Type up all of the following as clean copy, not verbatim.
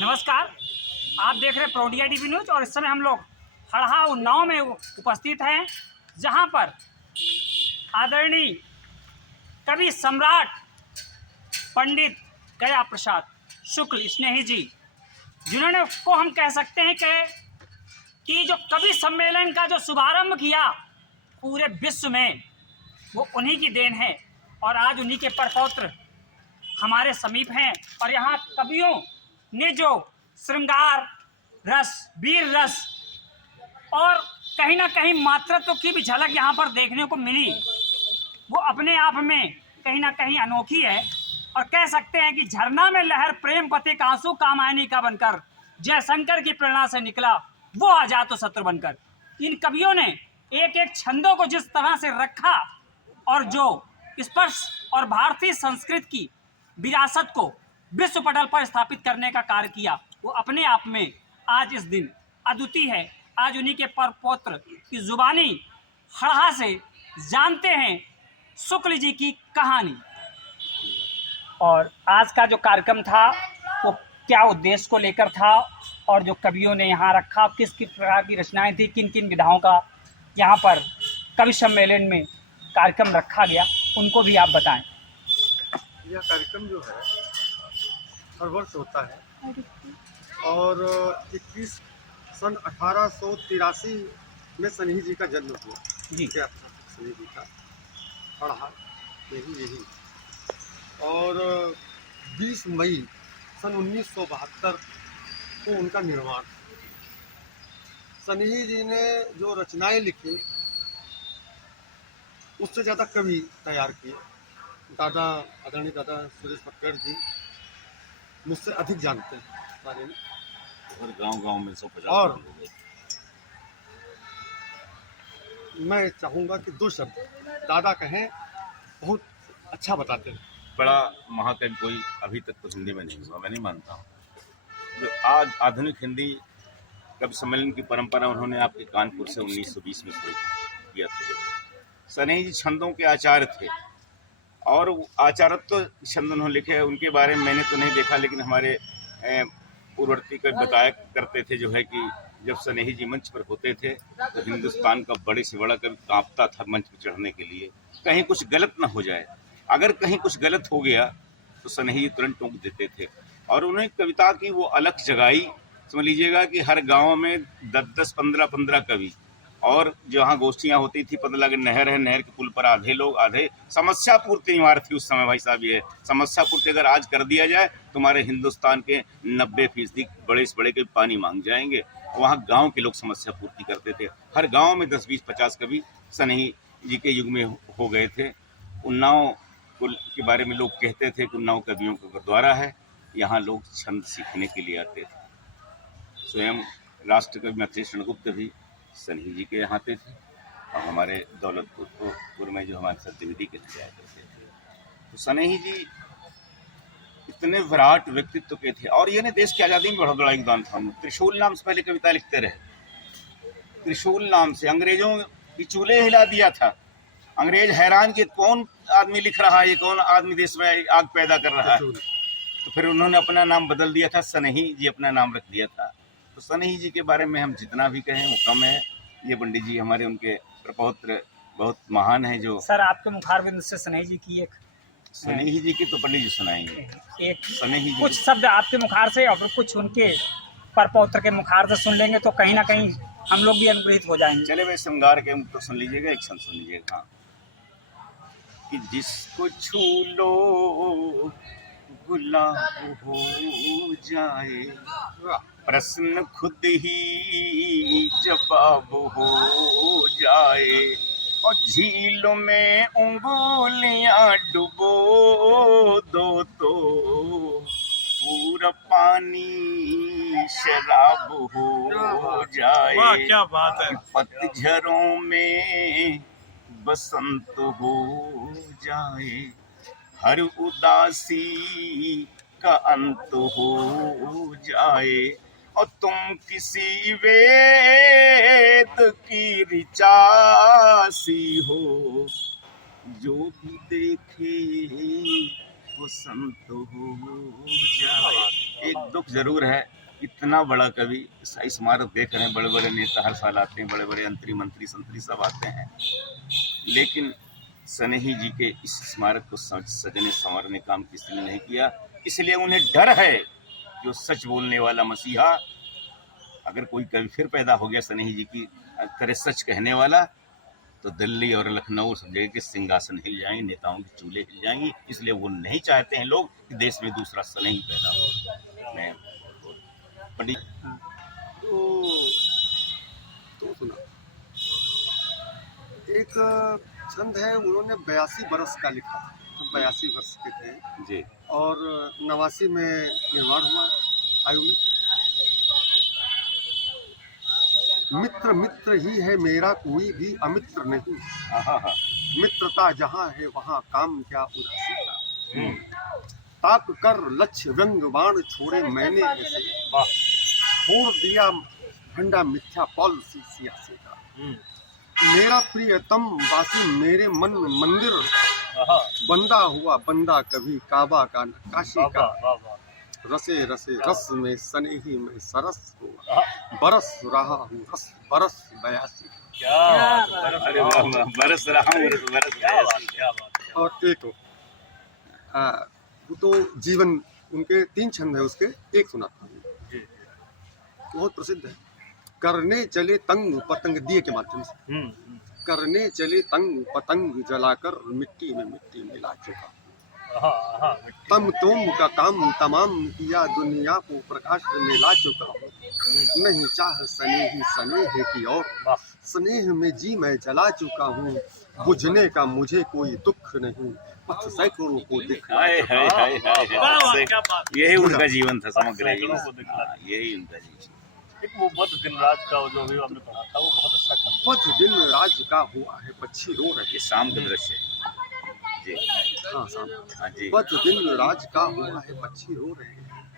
नमस्कार, आप देख रहे हैं प्रोडिया टीवी न्यूज और इस समय हम लोग हरहा उन्नाव में उपस्थित हैं, जहां पर आदरणीय कवि सम्राट पंडित गया प्रसाद शुक्ल स्नेही जी, जिन्होंने को हम कह सकते हैं कि जो कवि सम्मेलन का जो शुभारंभ किया पूरे विश्व में, वो उन्हीं की देन है। और आज उन्हीं के परपौत्र हमारे समीप हैं और यहाँ कवियों ने जो श्रृंगार रस, वीर रस और कहीं ना कहीं मातृत्व की भी झलक यहाँ पर देखने को मिली, वो अपने आप में कहीं ना कहीं अनोखी है। और कह सकते हैं कि झरना में लहर प्रेम पते का आंसू कामायनी का बनकर जयशंकर की प्रेरणा से निकला वो अजात शत्रु बनकर। इन कवियों ने एक एक छंदों को जिस तरह से रखा और जो स्पर्श और भारतीय संस्कृति की विरासत को विश्व पटल पर स्थापित करने का कार्य किया, वो अपने आप में आज इस दिन अद्वितीय है। आज उन्हीं के परपौत्र की जुबानी हरहा से जानते हैं शुक्ल जी की कहानी। और आज का जो कार्यक्रम था वो क्या उद्देश्य को लेकर था और जो कवियों ने यहाँ रखा, किस किस प्रकार की रचनाएं थी, किन किन विधाओं का यहाँ पर कवि सम्मेलन में कार्यक्रम रखा गया, उनको भी आप बताएं। यह कार्यक्रम जो है हर वर्ष होता है और 21 सन 1883 में स्नेही जी का जन्म हुआ जी। स्नेही जी का पढ़ा यही और 20 मई सन 1972 को उनका निर्माण। स्नेही जी ने जो रचनाएं लिखी उससे ज़्यादा कवि तैयार किए। आदरणीय दादा सुरेश पटकर जी मुझसे अधिक जानते हैं बारे में। और गांव में 150 और लोग हैं। मैं चाहूँगा कि 2 शब्द दादा कहें, बहुत अच्छा बताते हैं। बड़ा महाकवि कोई अभी तक तो हिंदी में नहीं हुआ, मैं नहीं मानता हूँ। जो आज आधुनिक हिंदी कवि सम्मेलन की परंपरा उन्होंने आपके कानपुर से 1920 में शुरू किया था। स्नेही जी छंदों के आचार्य थे और आचार्यत्व तो छंद उन्होंने लिखे, उनके बारे में मैंने तो नहीं देखा, लेकिन हमारे पूर्ववर्ती कवि बताया करते थे जो है कि जब स्नेही जी मंच पर होते थे तो हिंदुस्तान का बड़े से बड़ा कवि कांपता था मंच पर चढ़ने के लिए, कहीं कुछ गलत ना हो जाए। अगर कहीं कुछ गलत हो गया तो स्नेही जी तुरंत टोक देते थे और उन्हें कविता की वो अलग जगाई। समझ लीजिएगा कि हर गांव में 10-10, 15-15 कवि, और जहाँ गोष्ठियाँ होती थी, पता लगे नहर है, नहर के पुल पर आधे लोग, आधे समस्या पूर्ति निवार थी उस समय। भाई साहब, ये समस्या पूर्ति अगर आज कर दिया जाए तुम्हारे हिंदुस्तान के 90% बड़े से बड़े के पानी मांग जाएंगे। वहाँ गांव के लोग समस्या पूर्ति करते थे। हर गांव में 10, 20, 50 कवि स्नेही जी के युग में हो गए थे। उन्नाव के बारे में लोग कहते थे कि उन्नाव कवियों का गुरुद्वारा है, यहाँ लोग छंद सीखने के लिए आते थे। स्वयं राष्ट्रकवि मैथिली गुप्त भी स्नेही जी के यहाँ आते थे और हमारे दौलतपुर में जो हमारे सत्यविधि के लिए आया करते थे। तो स्नेही जी इतने विराट व्यक्तित्व के थे और ये ने देश की आज़ादी में बहुत बड़ा योगदान था। त्रिशूल नाम से पहले कविता लिखते रहे। त्रिशूल नाम से अंग्रेजों की चूल्हे हिला दिया था। अंग्रेज हैरान कि कौन आदमी लिख रहा है, ये कौन आदमी देश में आग पैदा कर रहा है। तो फिर उन्होंने अपना नाम बदल दिया था, स्नेही जी अपना नाम रख दिया था। तो स्नेही जी के बारे में हम जितना भी कहें वो कम है। ये पंडित जी हमारे उनके प्रपौत्र बहुत महान है। जो सर आपके मुखारबिंद से स्नेही जी की एक स्नेही जी की तो पंडित जी सुनाएंगे एक स्नेही जी कुछ शब्द आपके मुखार से और कुछ उनके परपौत्र के मुखार से सुन लेंगे तो कहीं ना कहीं हम लोग भी अनुग्रहित हो जाएंगे। चले भाई श्रृंगार के तो सुन लीजिएगा, एक छंद सुन लीजिएगा। हाँ। कि जिसको छू लो गुलाब हो जाए, प्रश्न खुद ही जवाब हो जाए, और झीलों में उंगलियां डुबो दो तो पूरा पानी शराब हो जाए। वाह, क्या बात है। पतझड़ों में बसंत हो जाए, हर उदासी का अंत हो जाए, और तुम किसी वेद की ऋचा सी हो, जो भी देखे हो संत हो जाए। एक दुख जरूर है, इतना बड़ा कवि ईसाई स्मारक देख रहे हैं, बड़े बड़े नेता हर साल आते हैं, बड़े बड़े मंत्री संतरी सब आते हैं, लेकिन स्नेही जी के इस स्मारक को सजने संवारने काम किसी ने नहीं किया। इसलिए उन्हें डर है कि वो सच बोलने वाला मसीहा, अगर कोई कवि फिर पैदा हो गया स्नेही जी की तरह सच कहने वाला, तो दिल्ली और लखनऊ सब जगह के सिंहासन हिल जाएंगे, नेताओं की चूल्हे हिल जाएंगी। इसलिए वो नहीं चाहते हैं लोग कि देश में दूसरा स्नेही पैदा हो। मैं पंडित तो सुना एक छंद है, उन्होंने 82 बरस का लिखा था, तो 82 वर्ष के थे जी, और 89 में निर्माण हुआ आयु में। मित्र मित्र ही है मेरा, कोई भी अमित्र नहीं। मित्रता जहाँ है वहाँ काम क्या उदासी का। ताक कर लक्ष्य व्यंग बाण छोड़े मैंने ऐसे, छोड़ दिया भंडा मिथ्या पॉलिसी सियासी का। मेरा प्रियतम वासी मेरे मन मंदिर, बंदा हुआ बंदा कभी काबा का नक्काशी का। रसे रसे रस में स्नेही में सरस हुआ, बरस रहा हूँ रस बरस 82। अरे वाह वाह, बरस रहा हूँ बरस 82। और एक वो तो जीवन, उनके 3 छंद है, उसके एक सुनाता हूँ, बहुत प्रसिद्ध है। करने चले तंग पतंग, दिए के माध्यम से। करने चले तंग पतंग जलाकर मिट्टी में मिट्टी मिला चुका। तम तुम का काम तमाम किया, दुनिया को प्रकाश में ला चुका हूँ। नहीं चाह स्नेही स्नेह की और, स्नेह में जी मैं जला चुका हूँ। बुझने का मुझे कोई दुख नहीं, पथ सैकड़ों को दिखा। यही उनका जीवन था समग्र, यही उनका जीवन। एक वो बद दिन रात का जो भी हमने पढ़ा था, वो बहुत अच्छा था। बद दिन राज का हुआ है पक्षी रो रहे। ये शाम का दृश्य है जी, हाँ शाम। हाँ जी। बद दिन राज का हुआ है पक्षी रो रहे हैं,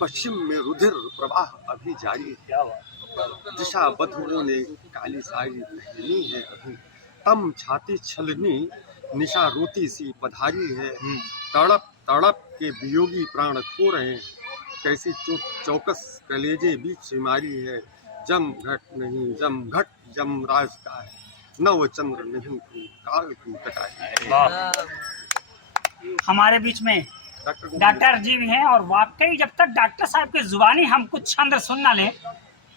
पश्चिम में रुधिर प्रवाह अभी जारी है। क्या बात। दिशा बधुओं ने काली साड़ी पहनी है अभी, तम छाती छलनी निशा रोती सी पधारी है। तड़प तड़प के वियोगी प्राण खो रहे हैं, कैसी चौकस कलेजे बीच मारी है। जम घट नहीं जम घट जमराज का है, नव चंद्र नहीं तू काल की कटाई। हमारे बीच में डॉक्टर जी भी हैं, और वाकई जब तक डॉक्टर साहब की जुबानी हम कुछ छंद सुन ना लें,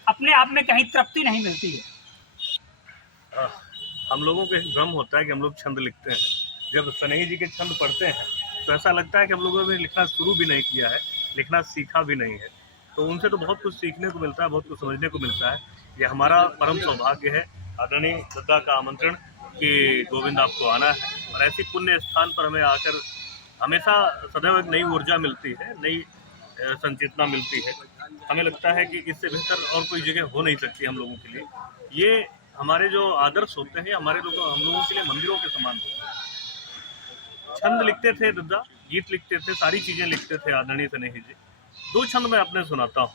अपने आप में कहीं तृप्ति नहीं मिलती है। हम लोगों को एक भ्रम होता है कि हम लोग छंद लिखते हैं। जब स्नेही जी के छंद पढ़ते हैं तो ऐसा लगता है कि हम लोगों ने लिखना शुरू भी नहीं किया है, लिखना सीखा भी नहीं है। तो उनसे तो बहुत कुछ सीखने को मिलता है, बहुत कुछ समझने को मिलता है। ये हमारा परम सौभाग्य है आदरणीय दद्दा का आमंत्रण कि गोविंद आपको आना है, और ऐसी पुण्य स्थान पर हमें आकर हमेशा सदैव एक नई ऊर्जा मिलती है, नई संचेतना मिलती है। हमें लगता है कि इससे बेहतर और कोई जगह हो नहीं सकती हम लोगों के लिए। ये हमारे जो आदर्श होते हैं, हम लोगों के लिए मंदिरों के समान होते हैं। छंद लिखते थे दद्दा, गीत लिखते थे, सारी चीजें लिखते थे आदरणीय स्नेही जी। 2 छंद मैं अपने सुनाता हूँ।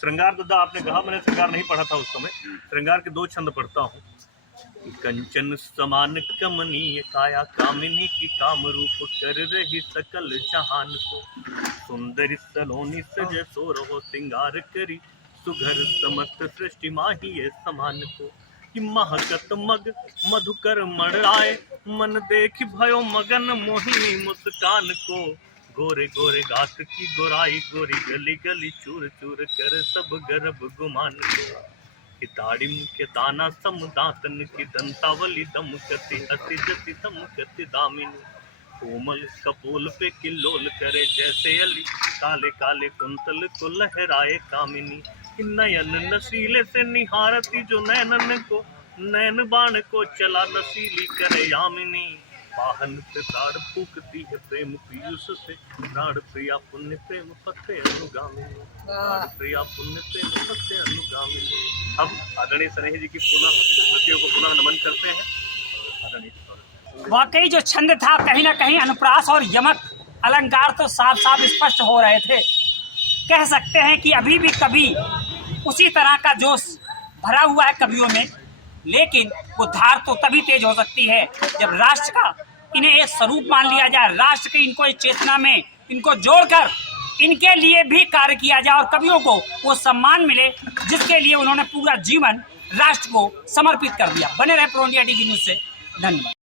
श्रृंगार दद्दा आपने कहा, मैंने श्रृंगार नहीं पढ़ा था उस समय, श्रृंगार के 2 छंद पढ़ता हूँ। कंचन समान कमनीय काया, कामिनी की काम रूप कर रही सकल जहान को। सुंदर सलोनी सजे सो रहो सिंगार करी, सुघर समस्त सृष्टि माही ये समान को। कि महकत मग मधुकर मड़ाए, मन देख भयो मगन मोहिनी मुस्कान को। गोरे गोरे गात की गोराई, गोरी गली गली चूर चूर कर सब गर्भ गुमान को। कि दाड़िम के दाना सम दातन की दंतावली दमकती, हसी जसी दमकती दामिनी। कोमल कपोल पे किल्लोल करे जैसे अली, काले काले कुंतल को लहराए कामिनी। कि नयन नसीले से निहारती जो नैनन को, नैन बाण को चला नसीली करे यामिनी। वाहन से प्राण फूकती है प्रेम पीयूष से, प्राण प्रिया पुण्य प्रेम पथे अनुगामिनी। प्राण प्रिया पुण्य प्रेम पथे अनुगामिनी। हम आदरणीय स्नेही जी की पुनः स्मृतियों को पुनः नमन करते हैं। आदरणीय वाकई जो छंद था, कहीं ना कहीं अनुप्रास और यमक अलंकार तो साफ साफ स्पष्ट हो रहे थे। कह सकते हैं कि अभी भी कभी उसी तरह का जोश भरा हुआ है कवियों में, लेकिन वो धार तो तभी तेज हो सकती है जब राष्ट्र का इन्हें एक स्वरूप मान लिया जाए, राष्ट्र की इनको इस चेतना में इनको जोड़कर इनके लिए भी कार्य किया जाए और कवियों को वो सम्मान मिले जिसके लिए उन्होंने पूरा जीवन राष्ट्र को समर्पित कर दिया। बने रहे प्रो इंडिया टीवी न्यूज़ से, धन्यवाद।